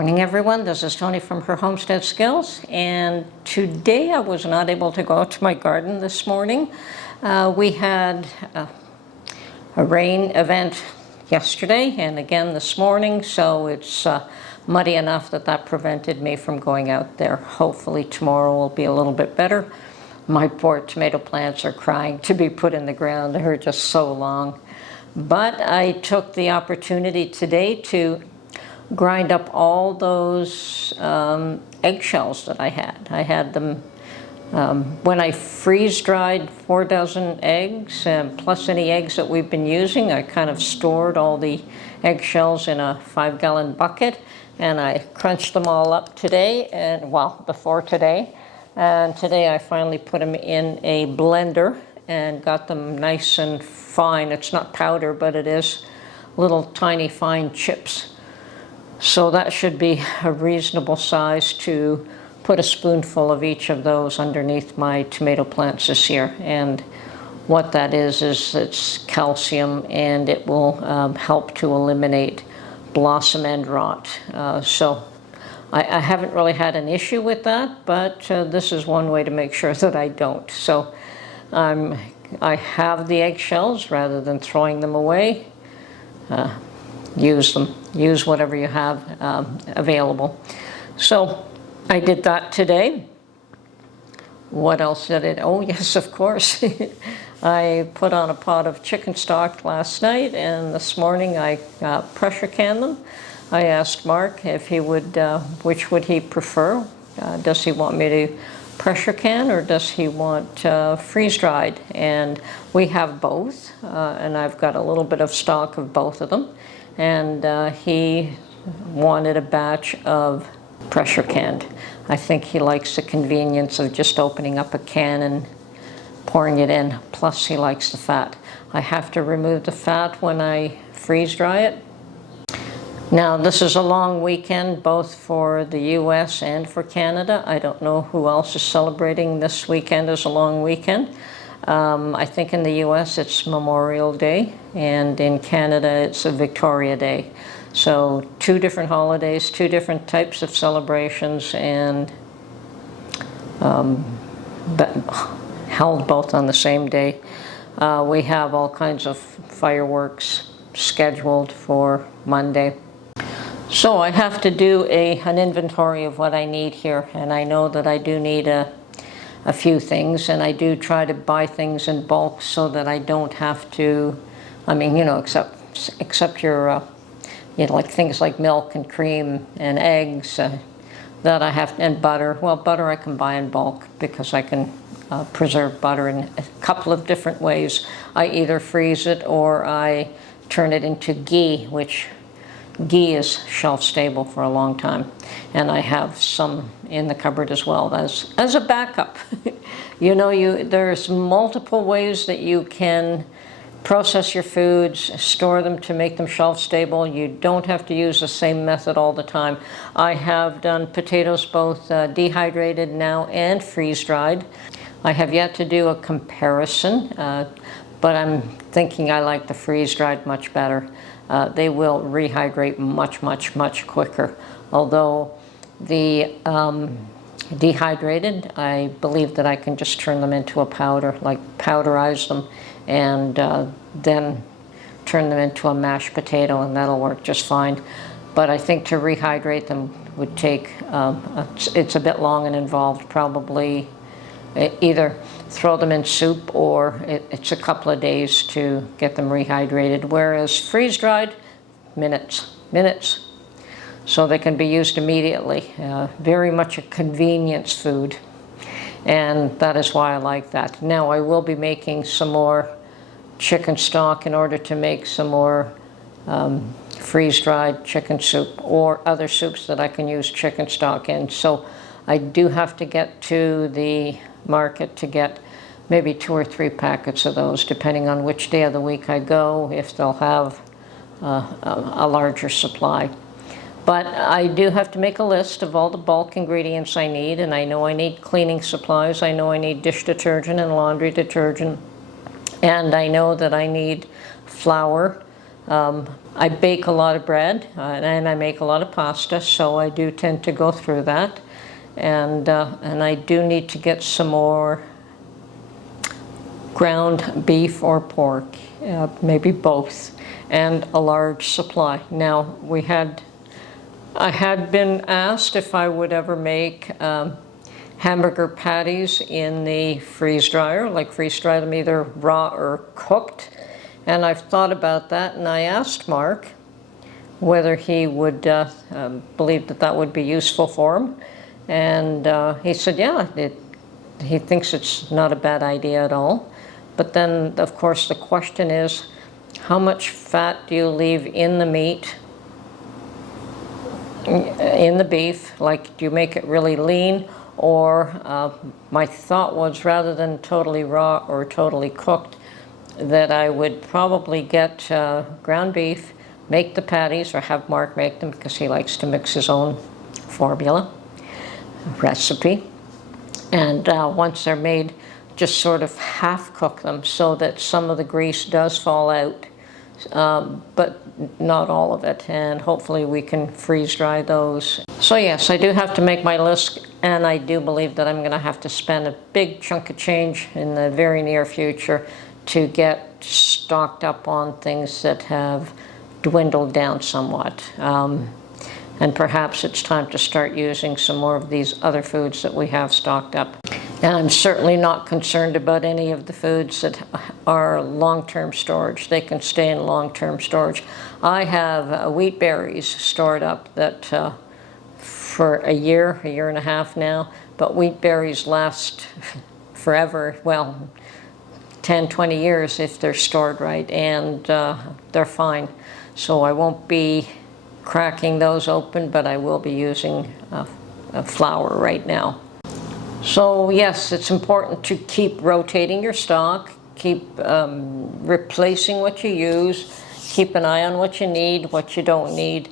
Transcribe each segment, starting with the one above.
Morning everyone, this is Tony from Her Homestead Skills, and today I was not able to go out to my garden this morning. We had a rain event yesterday and again this morning, so it's muddy enough that prevented me from going out there. Hopefully tomorrow will be a little bit better. My poor tomato plants are crying to be put in the ground. They're just so long. But I took the opportunity today to grind up all those eggshells that I had. I had them, when I freeze-dried 4 dozen eggs, plus any eggs that we've been using, I kind of stored all the eggshells in a 5-gallon bucket, and I crunched them all up today, and well, before today. And today I finally put them in a blender and got them nice and fine. It's not powder, but it is little tiny fine chips. So that should be a reasonable size to put a spoonful of each of those underneath my tomato plants this year. And what that is it's calcium, and it will help to eliminate blossom end rot. So I haven't really had an issue with that, but this is one way to make sure that I don't. So I have the eggshells rather than throwing them away. Use them. Use whatever you have available. So I did that today. What else did it? Oh yes, of course. I put on a pot of chicken stock last night, and this morning I pressure canned them. I asked Mark if he would, which would he prefer? Does he want me to pressure can, or does he want freeze-dried? And we have both, and I've got a little bit of stock of both of them. And he wanted a batch of pressure canned. I think he likes the convenience of just opening up a can and pouring it in. Plus he likes the fat. I have to remove the fat when I freeze dry it. Now this is a long weekend both for the US and for Canada. I don't know who else is celebrating this weekend as a long weekend. I think in the US it's Memorial Day, and in Canada it's a Victoria Day. So 2 different holidays, 2 different types of celebrations, and held both on the same day. We have all kinds of fireworks scheduled for Monday. So I have to do an inventory of what I need here, and I know that I do need a few things, and I do try to buy things in bulk so that I don't have to, I mean, you know, except your, you know, like things like milk and cream and eggs that I have, and butter. Well, butter I can buy in bulk because I can preserve butter in a couple of different ways. I either freeze it or I turn it into ghee, which ghee is shelf stable for a long time, and I have some in the cupboard as well as a backup. You know, there's multiple ways that you can process your foods, store them to make them shelf stable. You don't have to use the same method all the time. I have done potatoes both dehydrated now and freeze dried. I have yet to do a comparison, but I'm thinking I like the freeze dried much better. They will rehydrate much quicker. Although the dehydrated, I believe that I can just turn them into a powder, like powderize them, and then turn them into a mashed potato, and that'll work just fine. But I think to rehydrate them would take, it's a bit long and involved, probably either throw them in soup, or it's a couple of days to get them rehydrated, whereas freeze-dried, minutes. So they can be used immediately. Very much a convenience food, and that is why I like that. Now I will be making some more chicken stock in order to make some more freeze-dried chicken soup or other soups that I can use chicken stock in. So I do have to get to the market to get maybe 2 or 3 packets of those, depending on which day of the week I go, if they'll have a larger supply. But I do have to make a list of all the bulk ingredients I need, and I know I need cleaning supplies, I know I need dish detergent and laundry detergent, and I know that I need flour, I bake a lot of bread and I make a lot of pasta, so I do tend to go through that. And I do need to get some more ground beef or pork, maybe both, and a large supply. Now, I had been asked if I would ever make hamburger patties in the freeze dryer, like freeze dry them either raw or cooked. And I've thought about that, and I asked Mark whether he would believe that that would be useful for him. And he said, yeah, he thinks it's not a bad idea at all. But then, of course, the question is, how much fat do you leave in the meat, in the beef? Like, do you make it really lean? Or my thought was, rather than totally raw or totally cooked, that I would probably get ground beef, make the patties, or have Mark make them because he likes to mix his own formula, recipe. And once they're made, just sort of half cook them so that some of the grease does fall out, but not all of it. And hopefully we can freeze dry those. So yes, I do have to make my list, and I do believe that I'm going to have to spend a big chunk of change in the very near future to get stocked up on things that have dwindled down somewhat. And perhaps it's time to start using some more of these other foods that we have stocked up. And I'm certainly not concerned about any of the foods that are long-term storage. They can stay in long-term storage. I have wheat berries stored up that for a year and a half now, but wheat berries last forever, well, 10, 20 years if they're stored right, and they're fine. So I won't be cracking those open, but I will be using a flour right now. So yes, it's important to keep rotating your stock, keep replacing what you use, keep an eye on what you need, what you don't need.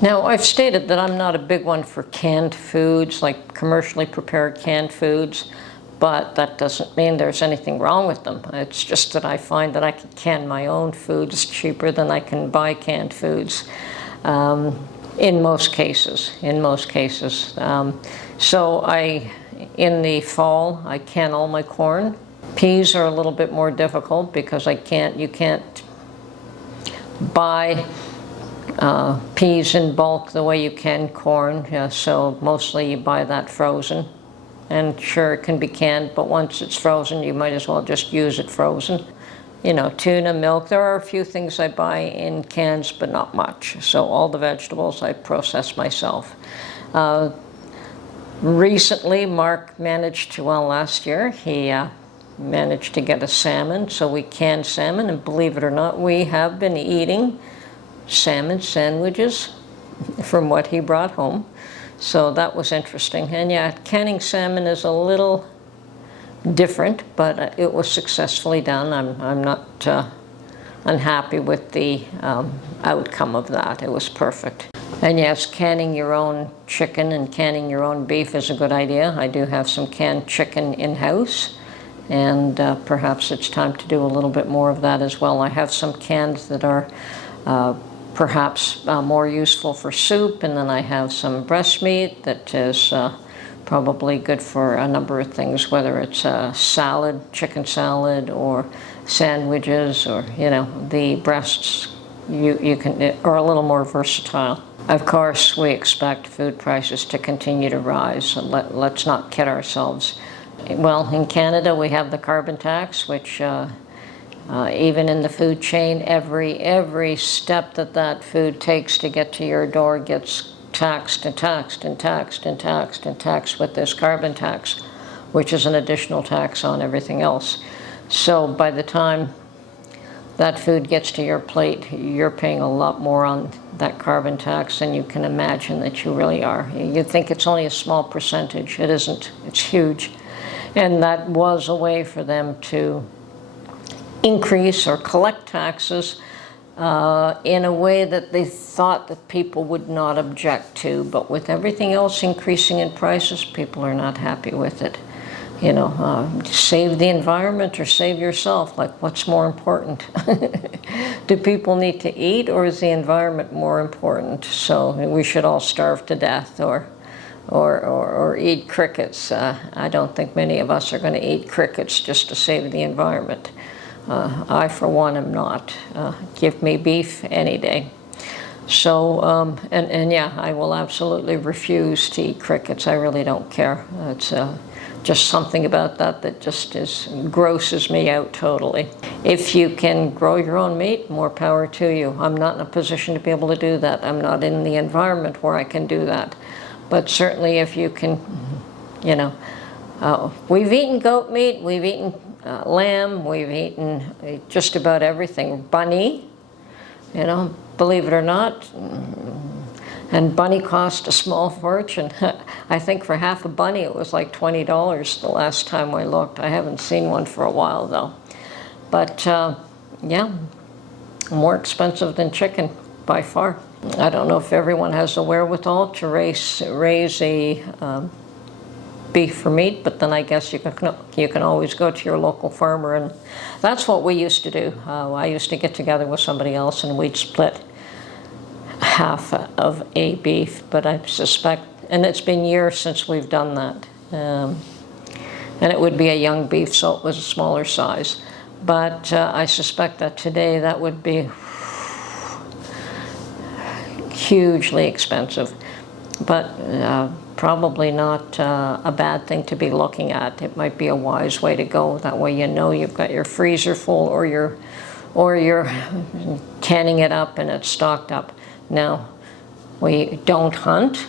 Now, I've stated that I'm not a big one for canned foods, like commercially prepared canned foods, but that doesn't mean there's anything wrong with them. It's just that I find that I can can my own foods cheaper than I can buy canned foods. In most cases. So in the fall, I can all my corn. Peas are a little bit more difficult because you can't buy peas in bulk the way you can corn. So mostly you buy that frozen. And sure, it can be canned, but once it's frozen, you might as well just use it frozen. You know, tuna, milk, there are a few things I buy in cans, but not much. So all the vegetables I process myself. Recently, Mark managed to, last year, he managed to get a salmon, so we canned salmon, and believe it or not, we have been eating salmon sandwiches from what he brought home. So that was interesting. And yeah, canning salmon is a little different, but it was successfully done. I'm not unhappy with the outcome of that. It was perfect. And yes, canning your own chicken and canning your own beef is a good idea. I do have some canned chicken in-house, and perhaps it's time to do a little bit more of that as well. I have some cans that are perhaps more useful for soup, and then I have some breast meat that is probably good for a number of things, whether it's a salad, chicken salad, or sandwiches, or, you know, the breasts you can are a little more versatile. Of course, we expect food prices to continue to rise, so let's not kid ourselves. Well, in Canada, we have the carbon tax, which even in the food chain, every step that food takes to get to your door gets taxed and taxed and taxed and taxed and taxed with this carbon tax, which is an additional tax on everything else. So by the time that food gets to your plate, you're paying a lot more on that carbon tax than you can imagine that you really are. You'd think it's only a small percentage. It isn't. It's huge. And that was a way for them to increase or collect taxes in a way that they thought that people would not object to. But with everything else increasing in prices, people are not happy with it. save the environment or save yourself. Like, what's more important? Do people need to eat, or is the environment more important? So we should all starve to death or eat crickets. I don't think many of us are going to eat crickets just to save the environment. I, for one, am not. Give me beef any day. So, and yeah, I will absolutely refuse to eat crickets. I really don't care. It's just something about that just grosses me out totally. If you can grow your own meat, more power to you. I'm not in a position to be able to do that. I'm not in the environment where I can do that. But certainly if you can, we've eaten goat meat, we've eaten lamb, we've eaten just about everything. Bunny, believe it or not. And bunny cost a small fortune. I think for half a bunny it was like $20 the last time I looked. I haven't seen one for a while though. But yeah, more expensive than chicken by far. I don't know if everyone has the wherewithal to raise a beef for meat, but then I guess you can always go to your local farmer, and that's what we used to do. I used to get together with somebody else and we'd split half of a beef, but I suspect, and it's been years since we've done that, and it would be a young beef, so it was a smaller size, but I suspect that today that would be hugely expensive, but probably not a bad thing to be looking at. It might be a wise way to go. That way you've got your freezer full, or you're canning it up and it's stocked up. Now, we don't hunt,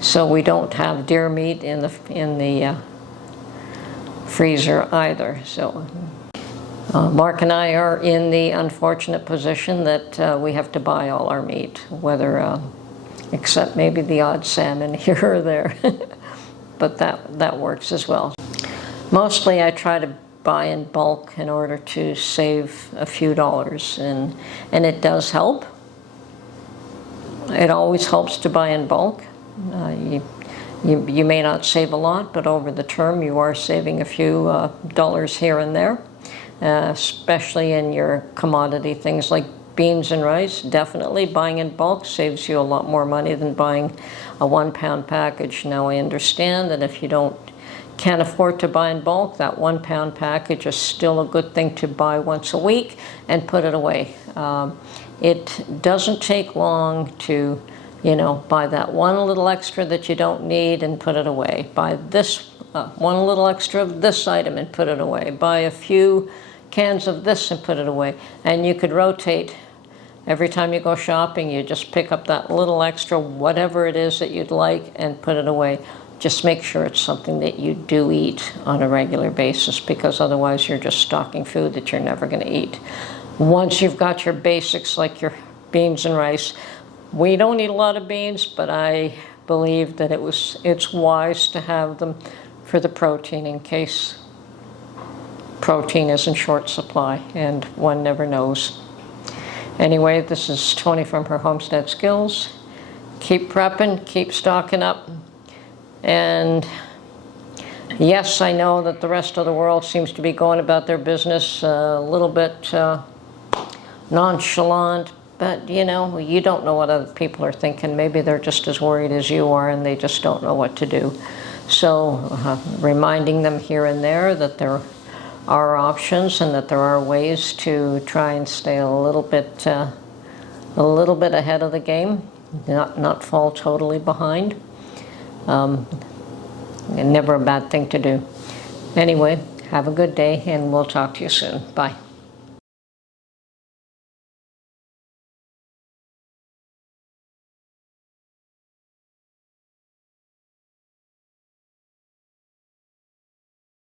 so we don't have deer meat in the freezer either. So Mark and I are in the unfortunate position that we have to buy all our meat, whether except maybe the odd salmon here or there, but that works as well. Mostly I try to buy in bulk in order to save a few dollars, and it does help. It always helps to buy in bulk. You may not save a lot, but over the term you are saving a few dollars here and there, especially in your commodity things like beans and rice. Definitely buying in bulk saves you a lot more money than buying a 1-pound package. Now I understand that if you can't afford to buy in bulk, that 1-pound package is still a good thing to buy once a week and put it away. It doesn't take long to, buy that one little extra that you don't need and put it away. Buy this one little extra of this item and put it away. Buy a few cans of this and put it away. And you could rotate. Every time you go shopping, you just pick up that little extra, whatever it is that you'd like, and put it away. Just make sure it's something that you do eat on a regular basis, because otherwise you're just stocking food that you're never going to eat. Once you've got your basics like your beans and rice, we don't eat a lot of beans, but I believe that it's wise to have them for the protein in case protein is in short supply, and one never knows. Anyway, this is Tony from her Homestead Skills. Keep prepping, keep stocking up, and yes, I know that the rest of the world seems to be going about their business a little bit nonchalant, but you don't know what other people are thinking. Maybe they're just as worried as you are and they just don't know what to do. So reminding them here and there that there are options and that there are ways to try and stay a little bit ahead of the game, not fall totally behind. And never a bad thing to do. Anyway, have a good day, and we'll talk to you soon. Bye.